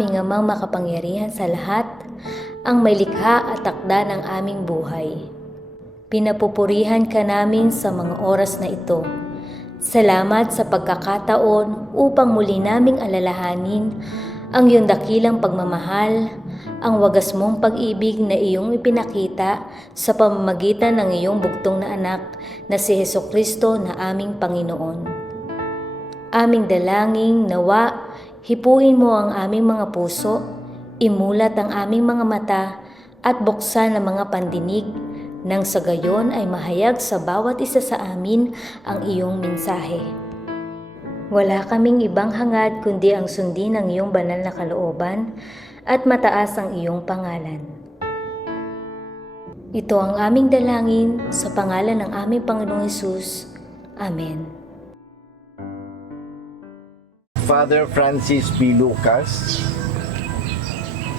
aming amang makapangyarihan sa lahat, ang may likha at takda ng aming buhay. Pinapupurihan ka namin sa mga oras na ito. Salamat sa pagkakataon upang muli naming alalahanin ang iyong dakilang pagmamahal, ang wagas mong pag-ibig na iyong ipinakita sa pamamagitan ng iyong bugtong na anak na si Heso Kristo na aming Panginoon. Aming dalangin nawa, hipuin mo ang aming mga puso, imulat ang aming mga mata at buksan ang mga pandinig nang sa gayon ay mahayag sa bawat isa sa amin ang iyong mensahe. Wala kaming ibang hangad kundi ang sundin ng iyong banal na kalooban at mataas ang iyong pangalan. Ito ang aming dalangin sa pangalan ng aming Panginoong Hesus. Amen. Father Francis P. Lucas,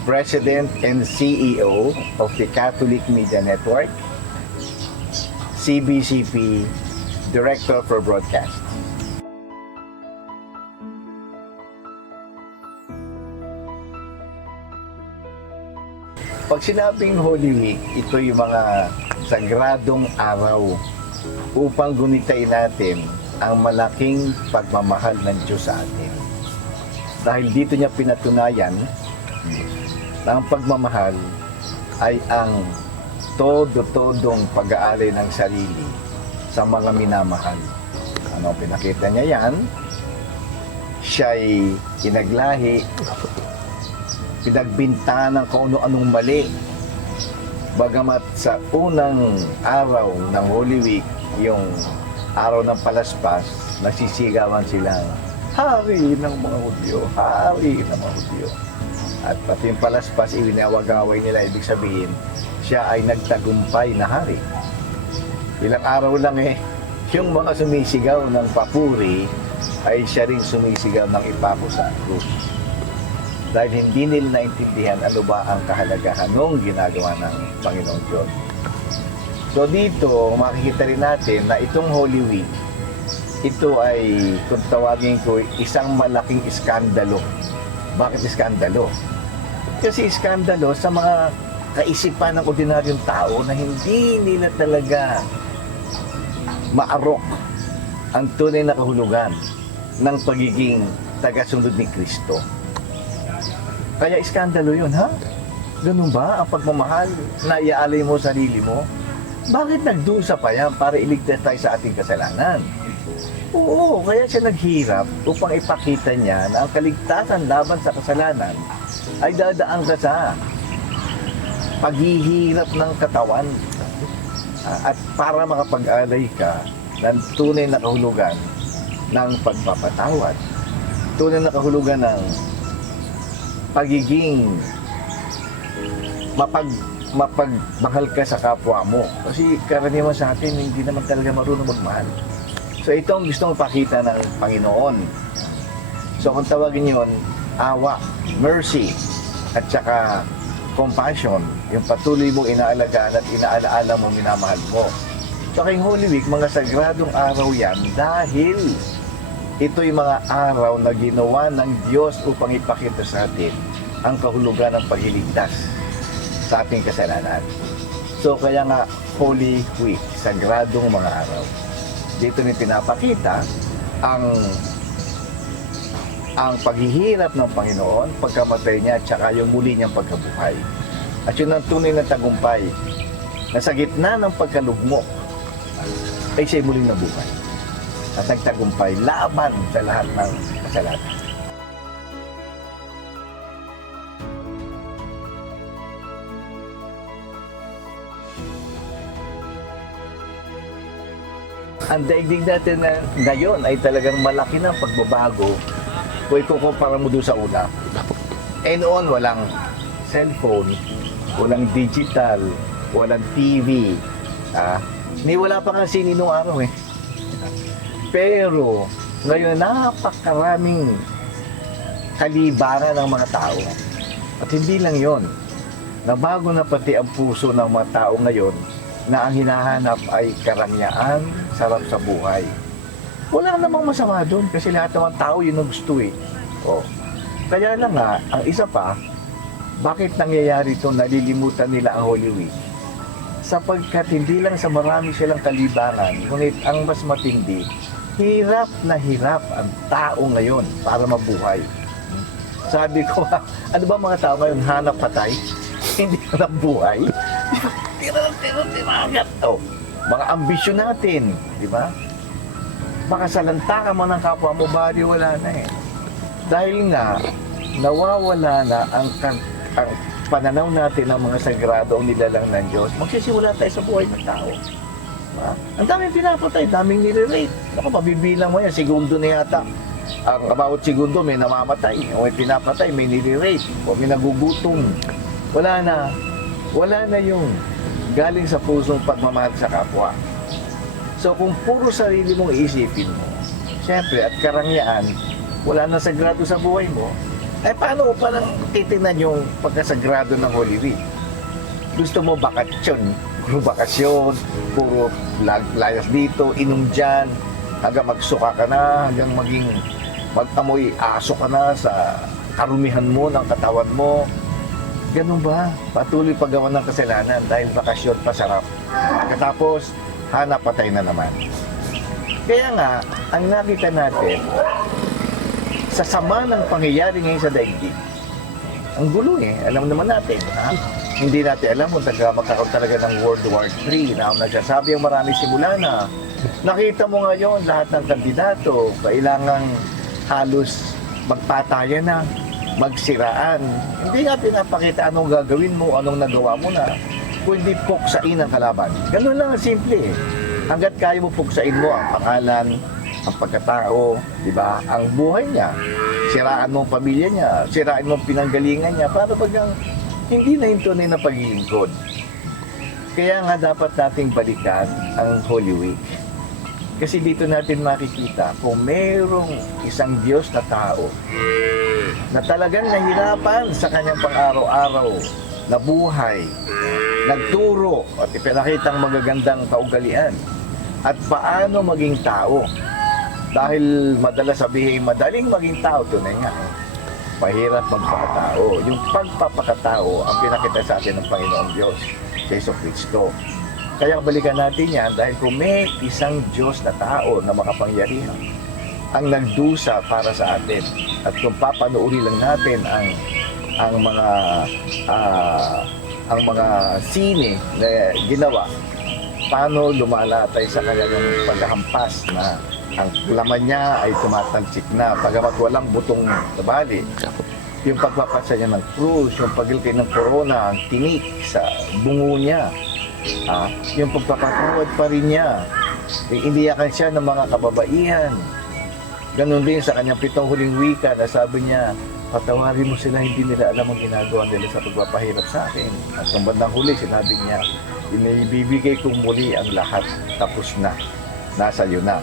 President and CEO of the Catholic Media Network, CBCP Director for Broadcast. Pag sinabing Holy Week, ito yung mga sagradong araw upang gunitain natin ang malaking pagmamahal ng Diyos sa atin. Dahil dito niya pinatunayan na ang pagmamahal ay ang todo-todong pag-aalay ng sarili sa mga minamahal. Ano pinakita niya yan? Siya'y inaglahi, pinagbintangan ng kung ano-anong mali. Bagamat sa unang araw ng Holy Week, yung araw ng palaspas, nagsisigawan silang, Hari ng mga Hudyo, Hari ng mga Hudyo. At pati yung palaspas, iwinawag-away nila, ibig sabihin, siya ay nagtagumpay na hari. Ilang araw lang eh, yung mga sumisigaw ng papuri, ay siya rin sumisigaw ng ipako sa krus. Dahil hindi nila naintindihan ano ba ang kahalagahan ng ginagawa ng Panginoong Diyos. So dito, makikita rin natin na itong Holy Week, ito ay, kung tawagin ko, isang malaking iskandalo. Bakit iskandalo? Kasi iskandalo sa mga kaisipan ng ordinaryong tao na hindi nila talaga maarok ang tunay na kahulugan ng pagiging tagasunod ni Kristo. Kaya iskandalo yun, ha? Ganun ba ang pagmamahal na iaalay mo sa sarili mo? Bakit nagdusa pa yan para iligtas tayo sa ating kasalanan? Oo, kaya siya naghirap upang ipakita niya na ang kaligtasan laban sa kasalanan ay dadaan ka sa paghihirap ng katawan Ah, at para makapag-alay ka ng tunay na kahulugan ng pagpapatawad, tunay na kahulugan ng pagiging mapag mapagmahal ka sa kapwa mo. Kasi karaniwan sa atin, hindi naman talaga marunong magmahal. So ito ang gusto pakita ng Panginoon. So kung tawagin yon awa, mercy, at saka compassion, yung patuloy mong inaalagaan at inaalaala mo, minamahal mo. So kay Holy Week, mga sagradong araw yan dahil ito yung mga araw na ginawa ng Diyos upang ipakita sa atin ang kahulugan ng pagliligtas sa ating kasalanan. So kaya nga Holy Week, sagradong mga araw. Dito ni pinapakita ang ang paghihirap ng Panginoon, pagkamatay niya, at saka yung muli niyang pagkabuhay. At yun ang tunay na tagumpay na sa gitna ng pagkalugmok ay siya'y muling nabuhay. At nagtagumpay laban sa lahat ng kasalanan. Ang daigdig natin na ngayon ay talagang malaki ng pagbabago kung ikukumpara mo doon sa una. Eh noon, walang cellphone, walang digital, walang TV. Ah, ni wala pa nga sini nung araw eh. Pero ngayon napakaraming kalibaran ng mga tao. At hindi lang yon. Nabago na pati ang puso ng mga tao ngayon na ang hinahanap ay karangyaan, sarap sa buhay. Wala namang masama doon kasi lahat ng mga tao yun ang gusto eh. Oh. Kaya lang nga, ang isa pa, bakit nangyayari ito, nalilimutan nila ang Holy Week? Sapagkat hindi lang sa marami silang kalibangan, ngunit ang mas matindi, hirap na hirap ang tao ngayon para mabuhay. Sabi ko, ano ba mga tao ngayon, hanap patay? hindi na buhay? Tira, tira, tira, oh, mga ambisyon natin, di ba? Makasalanta ka mo ng kapwa mo, bali wala na eh. Dahil nga, nawawala na ang, ang, pananaw natin ng mga sagrado o nilalang ng Diyos, magsisimula tayo sa buhay ng tao. Diba? Ang daming pinapatay, daming nire-rate. Ako, mabibilang mo yan, segundo na yata. Ang about segundo, may namamatay. O may pinapatay, may nire-rate. O may nagugutom. Wala na. Wala na yung galing sa pusong pagmamahal sa kapwa. So kung puro sarili mong iisipin mo, syempre at karangyaan, wala na sagrado sa buhay mo, eh paano mo palang titignan yung pagkasagrado ng Holy Week? Gusto mo bakasyon, puro bakasyon, puro layas dito, inom dyan, hanggang magsuka ka na, hanggang maging mag-amoy aso ka na sa karumihan mo ng katawan mo. Ganun ba? Patuloy paggawa ng kasalanan dahil bakasyon pasarap. Katapos, hanap patay na naman. Kaya nga, ang nakita natin, sa sama ng pangyayari ngayon sa daigdig, ang gulo eh, alam naman natin, ha? Hindi natin alam kung taga magkakaroon talaga ng World War III na ang nagsasabi ang marami simula na. Nakita mo ngayon lahat ng kandidato, kailangang halos magpatayan na, magsiraan. Hindi nga pinapakita anong gagawin mo, anong nagawa mo na, kundi puksain ang kalaban. Ganun lang ang simple eh. Hanggat kaya mo puksain mo ang pangalan, ang pagkatao, di ba? Ang buhay niya, siraan mo ang pamilya niya, siraan mo ang pinanggalingan niya, para bagang hindi na hintunay na paglilingkod. Kaya nga dapat nating balikan ang Holy Week. Kasi dito natin makikita kung mayroong isang Diyos na tao na talagang nahirapan sa kanyang pang-araw-araw na buhay, nagturo at ipinakita ang magagandang kaugalian at paano maging tao. Dahil madalas sabihin, madaling maging tao, tunay nga. eh. Mahirap magpakatao. Yung pagpapakatao ang pinakita sa atin ng Panginoong Diyos, sa Yeso Kristo. Kaya balikan natin yan dahil kung may isang Diyos na tao na makapangyarihan ang nagdusa para sa atin at kung papanuuri lang natin ang ang mga ah, ang mga sine na ginawa paano lumalatay sa kanyang paghahampas na ang laman niya ay tumatalsik na? Pagamat walang butong nabali yung pagpapasa niya ng krus, yung pagilkay ng corona, ang tinik sa bungo niya, ah, yung pagpapatawad pa rin niya, yung iniyakan siya ng mga kababaihan. Ganon din sa kanyang pitong huling wika na sabi niya, patawarin mo sila, hindi nila alam ang ginagawa nila sa pagpapahirap sa akin. At nung bandang huli, sinabi niya, inibibigay kong muli ang lahat, tapos na, nasa iyo na.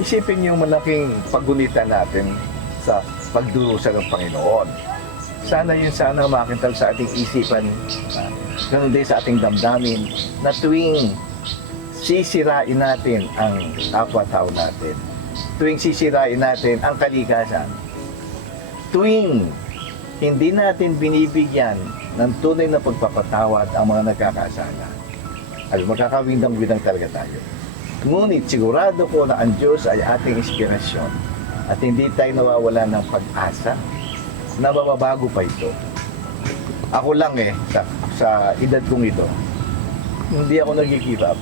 Isipin niyo yung malaking pagulitan natin sa pagdurusa ng Panginoon. Sana yun sana makintal sa ating isipan, ganun din sa ating damdamin, na tuwing sisirain natin ang kapwa-tao natin, tuwing sisirain natin ang kalikasan, tuwing hindi natin binibigyan ng tunay na pagpapatawad ang mga nagkakasala, ay magkakawindang-windang talaga tayo. Ngunit sigurado ko na ang Diyos ay ating inspirasyon at hindi tayo nawawala ng pag-asa na mababago pa ito. Ako lang eh, sa, sa edad kong ito, hindi ako nag-give up.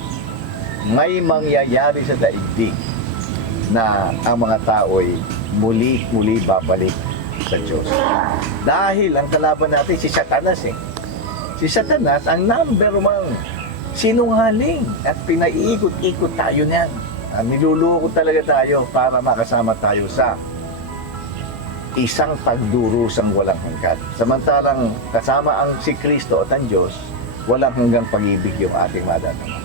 May mangyayari sa daigdig na ang mga tao ay muli-muli babalik sa Diyos. Dahil ang kalaban natin si Satanas eh. Si Satanas ang number one sinungaling at pinaiikot-ikot tayo niyan. Niluluko talaga tayo para makasama tayo sa isang pagdurusang walang hanggan. Samantalang kasama ang si Kristo at ang Diyos, walang hanggang pag-ibig yung ating madadama.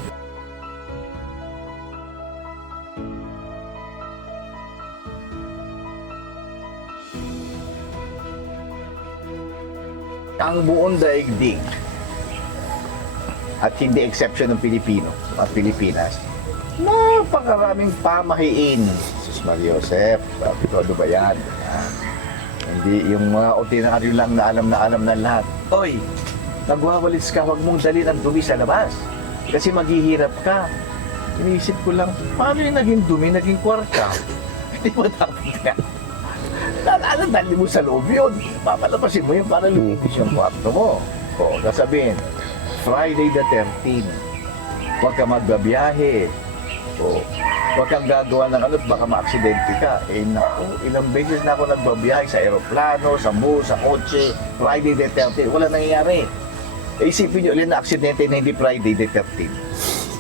Ang buong daigdig at hindi exception ng Pilipino at Pilipinas, napakaraming pamahiin. Sus Maria Josep, sabi ko, ano ba yan? Hindi yung mga ordinaryo lang na alam na alam na lahat. Oy, nagwawalis ka, huwag mong dali ng dumi sa labas. Kasi maghihirap ka. Iniisip ko lang, paano yung naging dumi, naging kwarta? Hindi mo dapat yan. Nalala, dali mo sa loob yun. Papalapasin mo yun para lumitis yung kwarto mo. O, sasabihin, Friday the 13th, huwag ka magbabiyahe. O, huwag kang gagawa ng ano, baka maaksidente ka. Eh, naku, ilang beses na ako nagbabiyahe sa aeroplano, sa bus, sa kotse. Friday the 13th, wala nangyayari. Eh, isipin nyo, ulit na aksidente na hindi Friday the 13th.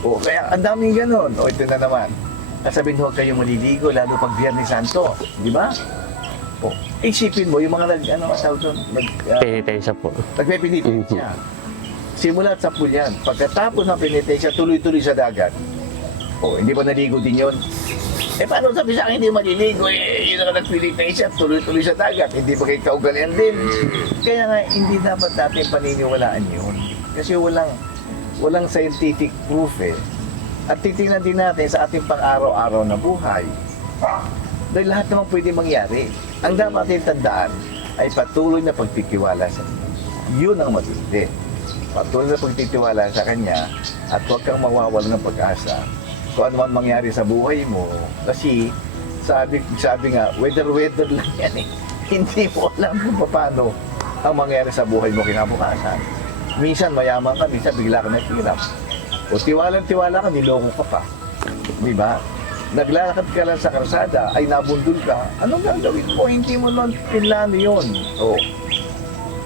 O, kaya ang daming ganon. O, ito na naman. Sasabihin, huwag kayong maliligo, lalo pag Biyernes Santo. Di ba? O, isipin mo, yung mga nag, ano, tawag doon, nag, ah, Penitensya po. Nagpipinitensya. Simulat sa pulyan. Pagkatapos ng pinitensya, tuloy-tuloy sa dagat. O, hindi ba naligo din yun? Eh, paano sabi sa akin hindi maliligo? Eh, yun ang nagpinitensya, tuloy-tuloy sa dagat. Hindi ba kayo kaugalian din? Kaya nga, hindi dapat natin paniniwalaan yun. Kasi walang, walang scientific proof eh. At titingnan din natin sa ating pang-araw-araw na buhay. Dahil lahat naman pwede mangyari. Ang dapat natin tandaan ay patuloy na pagtitiwala sa Diyos. Yun ang matindi. Patuloy na pagtitiwala sa Kanya at huwag kang mawawala ng pag-asa kung ano man mangyari sa buhay mo. Kasi sabi, sabi nga, weather-weather lang yan eh. Hindi mo alam kung paano ang mangyari sa buhay mo kinabukasan. Minsan mayaman ka, minsan bigla ka naghirap. O tiwalang-tiwala ka, niloko ka pa. Di ba? Naglalakad ka lang sa karsada, ay nabundol ka, anong gagawin mo? Hindi mo naman pinlano yun. O,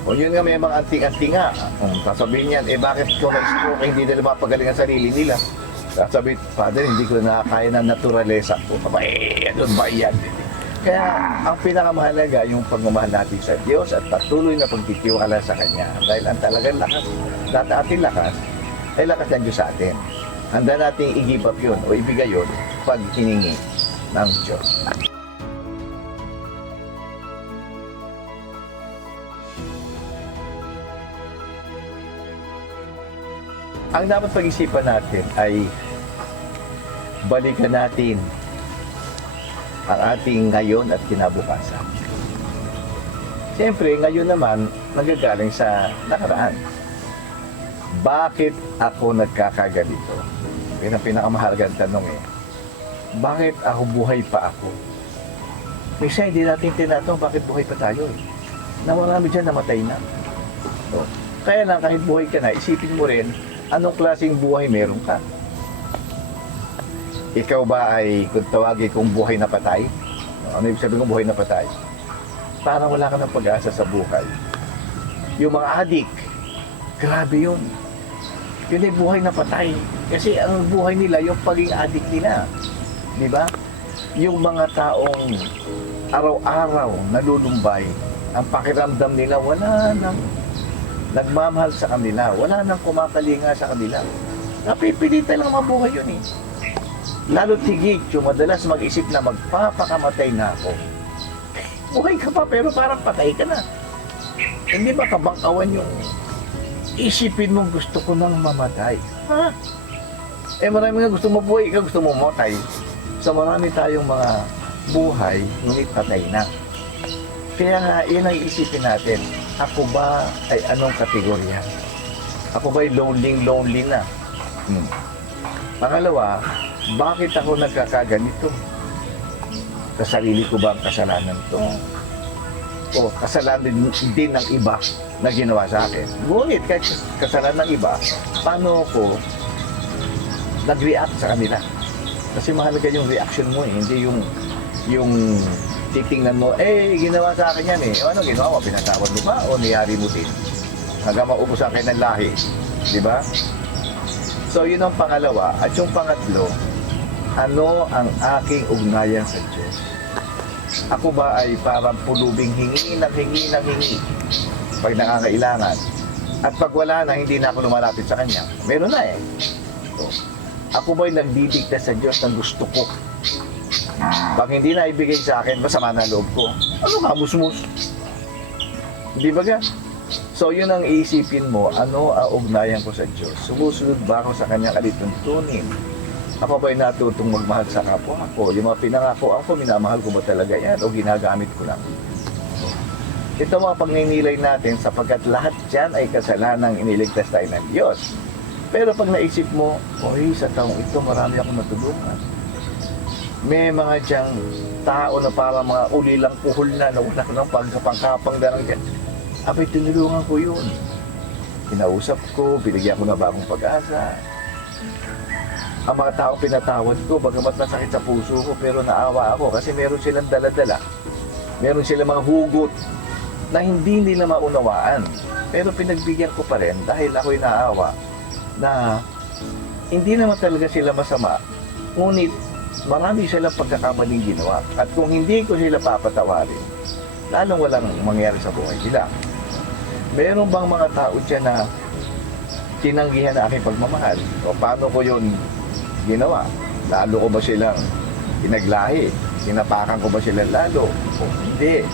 o yun nga may mga anting-anting nga. Um, sasabihin niyan, eh bakit ko na-stroke, hindi nila mapagaling ang sarili nila. Sasabihin, Father, hindi ko nakakaya ng naturalesa ko. Aba, eh, ano ba yan? Kaya ang pinakamahalaga yung pagmamahal natin sa Diyos at patuloy na pagtitiwala sa Kanya. Dahil ang talagang lakas, lahat ng ating lakas, ay lakas ng Diyos sa atin. Handa nating i-give up yun o ibigay yun pag hiningi ng Diyos. Ang dapat pag-isipan natin ay balikan natin ang ating ngayon at kinabukasan. Siyempre, ngayon naman, nagagaling sa nakaraan. Bakit ako nagkakaganito? Yun ang pinakamahalagang tanong eh. Bakit ako buhay pa ako? Minsan hindi natin tinatanong bakit buhay pa tayo eh. Na marami dyan namatay na. So, kaya lang kahit buhay ka na, isipin mo rin anong klaseng buhay meron ka. Ikaw ba ay, kung tawagin kong buhay na patay? Ano ibig sabihin kong buhay na patay? Parang wala ka ng pag-asa sa buhay. Yung mga adik, grabe yun. Yun ay buhay na patay. Kasi ang buhay nila, yung pagiging adik nila. Di ba? Yung mga taong araw-araw nalulumbay, ang pakiramdam nila, wala nang nagmamahal sa kanila. Wala nang kumakalinga sa kanila. Napipilitan lang mabuhay yun eh. Lalo tigit yung madalas mag-isip na magpapakamatay na ako. Buhay ka pa pero parang patay ka na. Hindi ba kabangkawan yung isipin mong gusto ko nang mamatay? Ha? Eh marami nga gusto mabuhay, ikaw gusto mamatay. So marami tayong mga buhay, ngunit patay na. Kaya nga, yun ang isipin natin. Ako ba ay anong kategorya? Ako ba ay lonely, lonely na? Hmm. Pangalawa, bakit ako nagkakaganito? Sa sarili ko ba ang kasalanan to? O kasalanan din ng iba na ginawa sa akin? Ngunit kahit kasalanan ng iba, paano ako nag-react sa kanila? Kasi mahalaga yung reaction mo eh, hindi yung yung titingnan mo, eh, ginawa sa akin yan eh. O, ano ginawa mo? Pinatawad mo ba? O niyari mo din? Hanggang maubos sa akin ng lahi. Di ba? So, yun ang pangalawa. At yung pangatlo, ano ang aking ugnayan sa Diyos? Ako ba ay parang pulubing hingi ng hingi ng hingi pag nakakailangan? At pag wala na, hindi na ako lumalapit sa Kanya. Meron na eh. So, ako ba'y nagdidikta sa Diyos ng gusto ko? Pag hindi na ibigay sa akin, masama na loob ko. Ano ka, musmus? Di ba ga? So, yun ang iisipin mo, ano ang ugnayan ko sa Diyos? Sumusunod ba ako sa kanyang alituntunin? Ako ba'y natutong magmahal sa kapwa ko? Yung mga pinangako ako, minamahal ko ba talaga yan? O ginagamit ko lang? ito mga pagninilay natin sapagkat lahat yan ay kasalanang iniligtas tayo ng Diyos. Pero pag naisip mo, oy, sa taong ito marami akong natulungan. May mga diyang tao na parang mga ulilang puhol na na wala ng pagkapangkapang darang dyan. Abay, tinulungan ko yun. Kinausap ko, binigyan ko na bagong pag-asa. Ang mga tao pinatawad ko, bagamat masakit sa puso ko, pero naawa ako kasi meron silang daladala. Meron silang mga hugot na hindi nila maunawaan. Pero pinagbigyan ko pa rin dahil ako'y naawa na hindi naman talaga sila masama. Ngunit marami silang pagkakamaling ginawa. At kung hindi ko sila papatawarin, lalong walang mangyari sa buhay nila. Meron bang mga tao dyan na tinanggihan na aking pagmamahal? O paano ko yun ginawa? Lalo ko ba silang inaglahi? Tinapakan ko ba sila lalo? O hindi.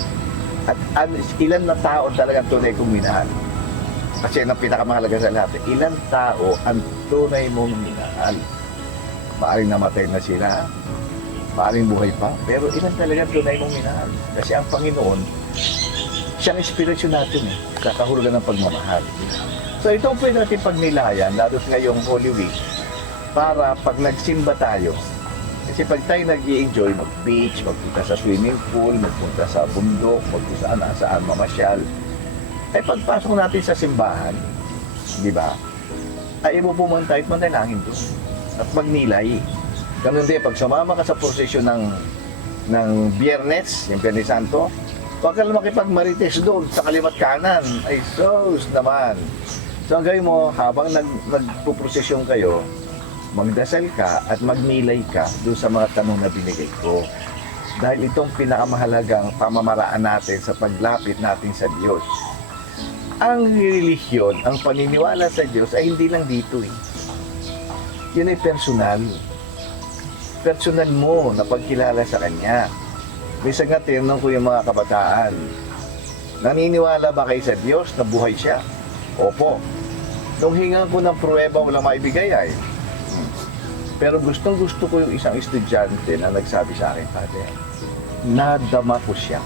At an- ilan na tao talaga tunay kong minahal? Kasi yan ang pinakamahalaga sa lahat. Ilan tao ang tunay mong minahal? Maaring namatay na sila, maaring buhay pa, pero ilan talaga tunay mong minahal? Kasi ang Panginoon, siyang inspirasyon natin eh, sa kahulugan ng pagmamahal. So ito ang pwede natin pagnilayan, lalo ngayong Holy Week, para pag nagsimba tayo, kasi pag tayo nag enjoy mag-beach, magpunta sa swimming pool, magpunta sa bundok, magpunta saan, saan mamasyal, ay pagpasok natin sa simbahan, di ba, ay ibubuman tayo at manalangin doon at magnilay. Ganun din, pag sumama ka sa prosesyon ng, ng Biyernes, yung Biyernes Santo, huwag ka makipagmarites doon sa kalimat kanan. Ay, sos naman. So, ang gawin mo, habang nag, nagpuprosesyon kayo, magdasal ka at magnilay ka doon sa mga tanong na binigay ko. Dahil itong pinakamahalagang pamamaraan natin sa paglapit natin sa Diyos. Ang relihiyon, ang paniniwala sa Diyos ay hindi lang dito eh. Yun ay personal. Personal mo na pagkilala sa Kanya. Minsan nga tinanong ko yung mga kabataan, naniniwala ba kayo sa Diyos na buhay siya? Opo. Nung hingan ko ng pruweba, walang maibigay ay. Pero gustong gusto ko yung isang estudyante na nagsabi sa akin, Father, nadama ko siya.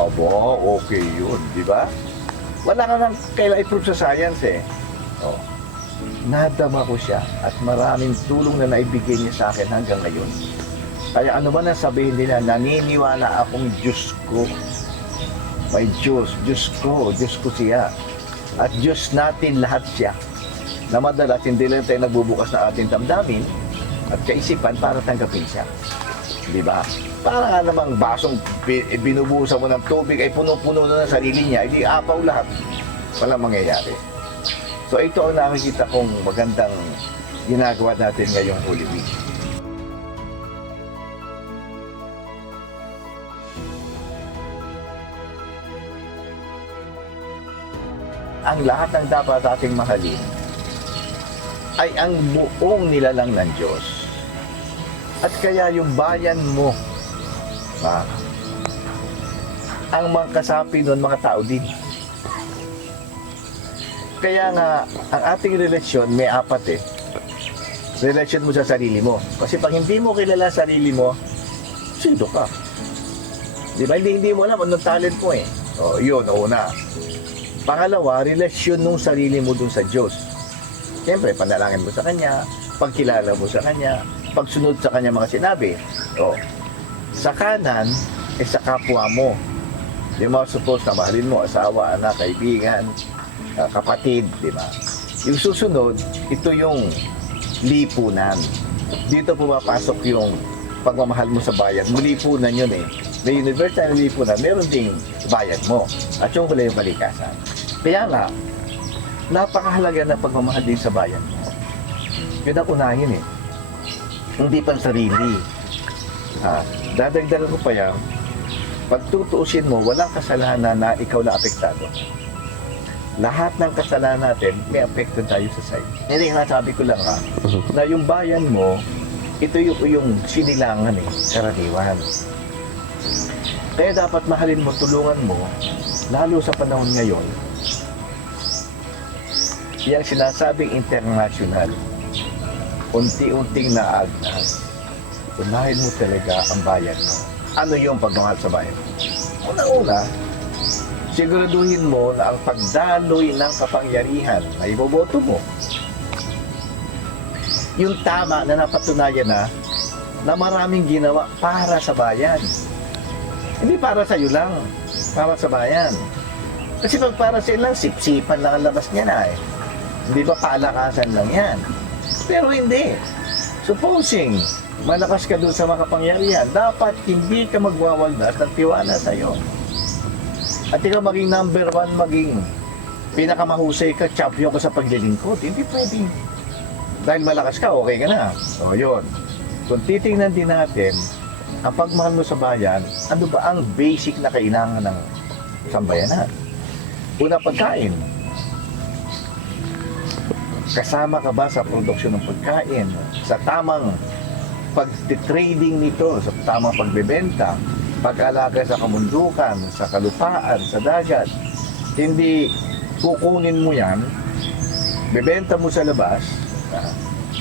Abo, okay yun, di ba? Wala ka nang kailangan i-prove sa science eh. Oh. Nadama ko siya at maraming tulong na naibigay niya sa akin hanggang ngayon. Kaya ano ba na sabihin nila, naniniwala akong Diyos ko. May Diyos, Diyos ko, Diyos ko siya. At Diyos natin lahat siya. Na madalas hindi lang tayo nagbubukas na ating damdamin at kaisipan para tanggapin siya. Di ba? Para nga namang basong bi- binubuhusan mo ng tubig ay puno-puno na ng sarili niya, hindi apaw lahat. Walang mangyayari. So ito ang nakikita kong magandang ginagawa natin ngayong Holy Week. Ang lahat ng dapat ating mahalin ay ang buong nilalang ng Diyos. At kaya yung bayan mo, ah, ang mga kasapi nun, mga tao din. Kaya nga, ang ating relasyon may apat eh. Relasyon mo sa sarili mo. Kasi pag hindi mo kilala sarili mo, sino ka? Di ba? Hindi, hindi mo alam anong talent mo eh. O, yun, una. Pangalawa, relasyon nung sarili mo dun sa Diyos. Siyempre, panalangin mo sa Kanya, pagkilala mo sa Kanya, pagsunod sa Kanya mga sinabi. O, sa kanan, eh sa kapwa mo. Di mo suppose na mahalin mo, asawa, anak, kaibigan, ah, kapatid, di ba? Yung susunod, ito yung lipunan. Dito pumapasok yung pagmamahal mo sa bayan. Lipunan yun eh. May universal na lipunan, meron ding bayan mo. At yung huli yung balikasan. Kaya nga, napakahalaga na pagmamahal din sa bayan mo. Yun ang unahin eh. Hindi pang sarili. Ha? Dadagdagan ko pa yan, pag tutuusin mo, walang kasalanan na ikaw na apektado. Lahat ng kasalanan natin, may apekto tayo sa side. Hindi nga sabi ko lang ha, na yung bayan mo, ito yung, yung sinilangan eh, karaniwan. Kaya dapat mahalin mo, tulungan mo, lalo sa panahon ngayon, yung sinasabing international, unti-unting naagnas, unahin mo talaga ang bayan mo. Ano yung pagmamahal sa bayan? Una-una, siguraduhin mo na ang pagdaloy ng kapangyarihan na iboboto mo, yung tama na napatunayan na na maraming ginawa para sa bayan. Hindi para sa iyo lang, para sa bayan. Kasi pag para sa ilang, sipsipan lang ang labas niya na eh. Hindi ba palakasan lang yan? Pero hindi. Supposing, malakas ka dun sa makapangyarihan, dapat hindi ka magwawaldas ng tiwala sa iyo. At ikaw maging number one, maging pinakamahusay ka, champion ka sa paglilingkod. Hindi pwedeng. Dahil malakas ka, okay ka na. O, yun. Kung titingnan din natin, ang pagmahal mo sa bayan, ano ba ang basic na kailangan ng sambayanan? Una, pagkain. Kasama ka ba sa produksyon ng pagkain? Sa tamang pag-trading nito, sa tamang pagbebenta, pag-alaga sa kamundukan, sa kalupaan, sa dagat. Hindi kukunin mo yan, bebenta mo sa labas,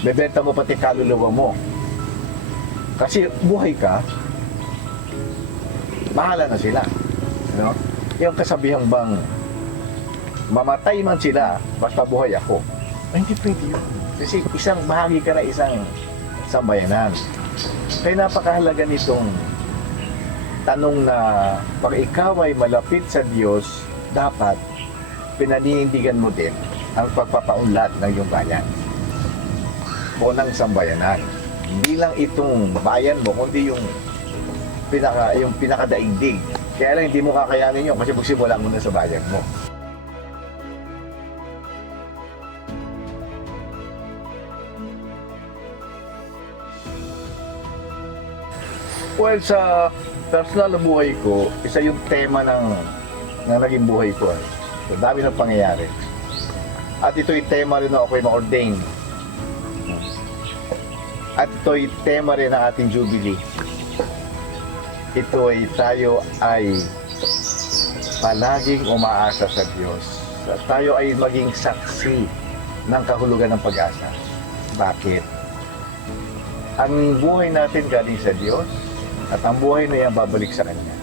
bebenta mo pati kaluluwa mo. Kasi buhay ka, mahala na sila. No? Yung kasabihan bang mamatay man sila, basta buhay ako. Ay, hindi pwede yun. Kasi isang bahagi ka na isang sambayanan. Kaya napakahalaga nitong tanong na pag ikaw ay malapit sa Diyos, dapat pinaninindigan mo din ang pagpapaunlad ng iyong bayan o ng sambayanan. Hindi lang itong bayan mo, kundi yung pinaka yung pinakadaigdig. Kaya lang hindi mo kakayanin yun kasi magsimula mo na sa bayan mo. Well, sa personal na buhay ko, isa yung tema ng na naging buhay ko. Eh. So, dami ng pangyayari. At ito'y tema rin na ako'y ma-ordain. At ito'y tema rin ng ating Jubilee. Ito ay tayo ay palaging umaasa sa Diyos. Tayo ay maging saksi ng kahulugan ng pag-asa. Bakit? Ang buhay natin galing sa Diyos at ang buhay na yan babalik sa Kanya.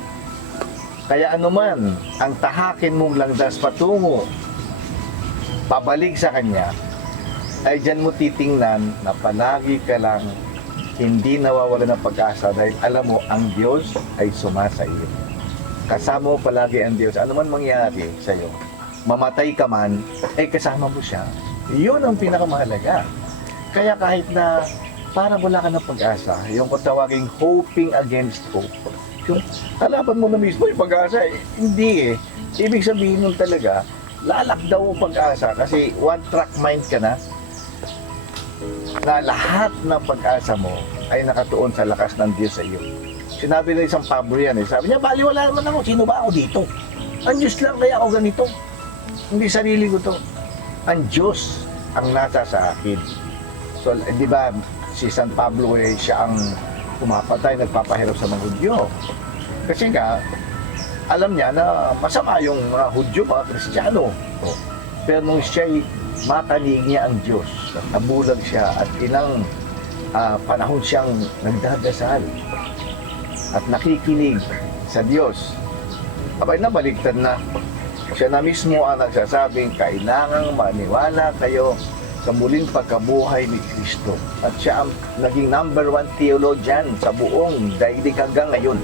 Kaya anuman ang tahakin mong landas patungo, pabalik sa Kanya, ay dyan mo titingnan na palagi ka lang hindi nawawala ng pag-asa dahil alam mo ang Diyos ay sumasa iyo. Kasama mo palagi ang Diyos. Ano man mangyari sa iyo, mamatay ka man, ay kasama mo siya. Yun ang pinakamahalaga. Kaya kahit na parang wala ka ng pag-asa, yung kung hoping against hope, yung kalaban mo na mismo yung pag-asa, eh, hindi eh. Ibig sabihin nun talaga, lalak daw ang pag-asa kasi one track mind ka na, na lahat ng pag-asa mo ay nakatuon sa lakas ng Diyos sa iyo. Sinabi na isang pablo yan eh. Sabi niya, bali wala naman ako. Sino ba ako dito? Ang Diyos lang kaya ako ganito. Hindi sarili ko to. Ang Diyos ang nasa sa akin. So, di ba, si San Pablo eh, siya ang pumapatay, nagpapahirap sa mga Hudyo. Kasi nga, alam niya na masama yung mga Hudyo, mga Kristiyano. Pero nung siya'y matanig niya ang Diyos, nabulag siya at ilang ah, panahon siyang nagdadasal at nakikinig sa Diyos. Abay na baliktad na. Siya na mismo ang nagsasabing kailangang maniwala kayo sa muling pagkabuhay ni Kristo. At siya ang naging number one theologian sa buong daigdig hanggang ngayon.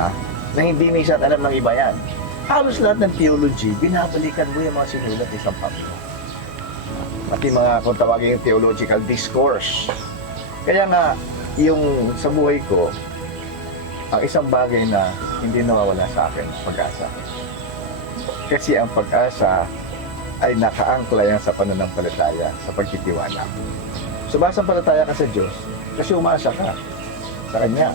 Ha? Na hindi na isa't alam ng iba yan. Halos lahat ng theology, binabalikan mo yung mga sinulat ni San Pablo. Pati mga kung tawagin yung theological discourse. Kaya nga, yung sa buhay ko, ang isang bagay na hindi nawawala sa akin, pag-asa. Kasi ang pag-asa ay nakaangkla yan sa pananampalataya, sa pagtitiwala. Sumasampalataya ka sa Diyos kasi umaasa ka sa Kanya.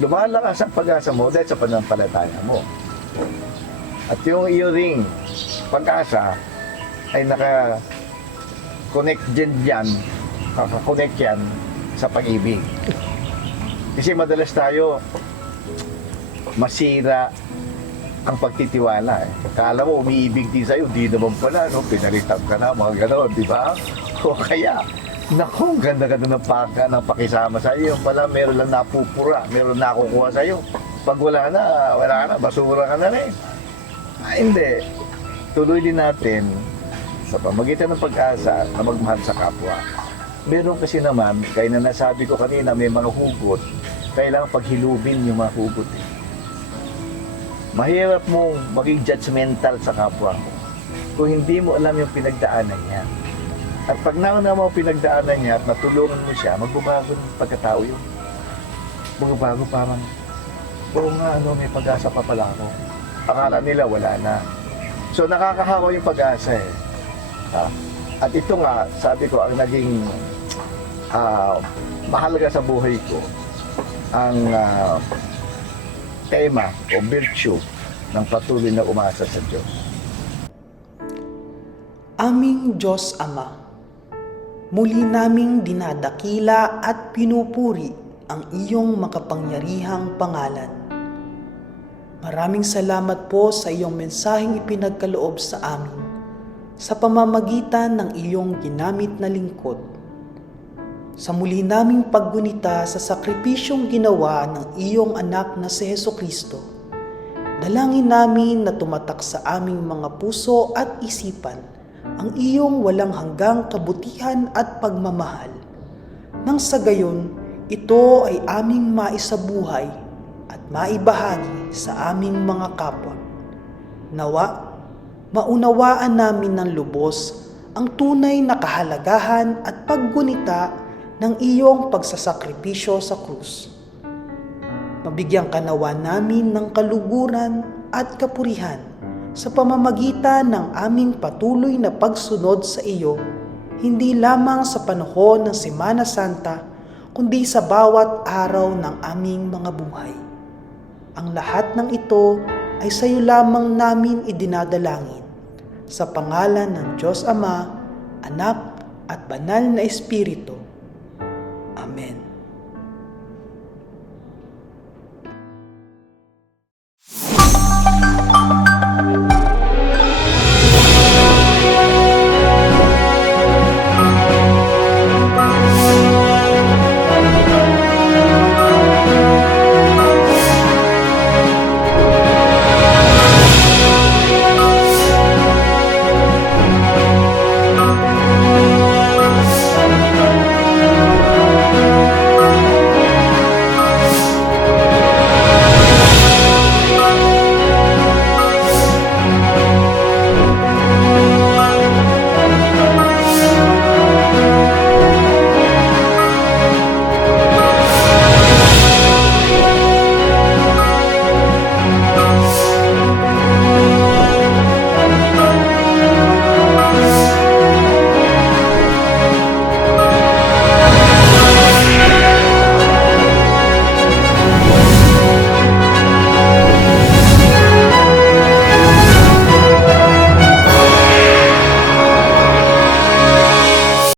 Lumalakas ang pag-asa mo dahil sa pananampalataya mo. At yung iyo ring pag-asa ay naka connect din yan, naka-connect yan sa pag-ibig. Kasi madalas tayo masira ang pagtitiwala eh. Kala mo umiibig din sa'yo, di naman pala, no? Pinalitan ka na, mga gano'n, di ba? O kaya, naku, ganda-ganda ng pagka ng pakisama sa iyo. Pala, meron lang napupura, meron nakukuha sa iyo. Pag wala na, wala na, basura ka na rin. Ah, hindi. Tuloy din natin sa pamagitan ng pag-asa na magmahal sa kapwa. Meron kasi naman, kaya na nasabi ko kanina, may mga hugot. Kailangan paghilubin yung mga hugot. Eh. Mahirap mong maging judgmental sa kapwa mo kung hindi mo alam yung pinagdaanan niya. At pag nauna mo pinagdaanan niya at natulungan mo siya, magbabago ng pagkatao yun. Magbabago parang, oo nga, ano, may pag-asa pa pala ako. Akala nila wala na. So nakakahawa yung pag-asa eh. Ah, at ito nga, sabi ko, ang naging ah, mahalaga sa buhay ko, ang ah, tema o virtue ng patuloy na umasa sa Diyos. Aming Diyos Ama, muli naming dinadakila at pinupuri ang iyong makapangyarihang pangalan. Maraming salamat po sa iyong mensaheng ipinagkaloob sa amin sa pamamagitan ng iyong ginamit na lingkod. Sa muli naming paggunita sa sakripisyong ginawa ng iyong anak na si Heso Kristo, dalangin namin na tumatak sa aming mga puso at isipan ang iyong walang hanggang kabutihan at pagmamahal. Nang sa gayon, ito ay aming maisabuhay at maibahagi sa aming mga kapwa. Nawa, maunawaan namin ng lubos ang tunay na kahalagahan at paggunita ng iyong pagsasakripisyo sa krus. Mabigyan ka nawa namin ng kaluguran at kapurihan sa pamamagitan ng aming patuloy na pagsunod sa iyo, hindi lamang sa panahon ng Semana Santa, kundi sa bawat araw ng aming mga buhay. Ang lahat ng ito ay sa iyo lamang namin idinadalangin. Sa pangalan ng Diyos Ama, Anak at Banal na Espiritu.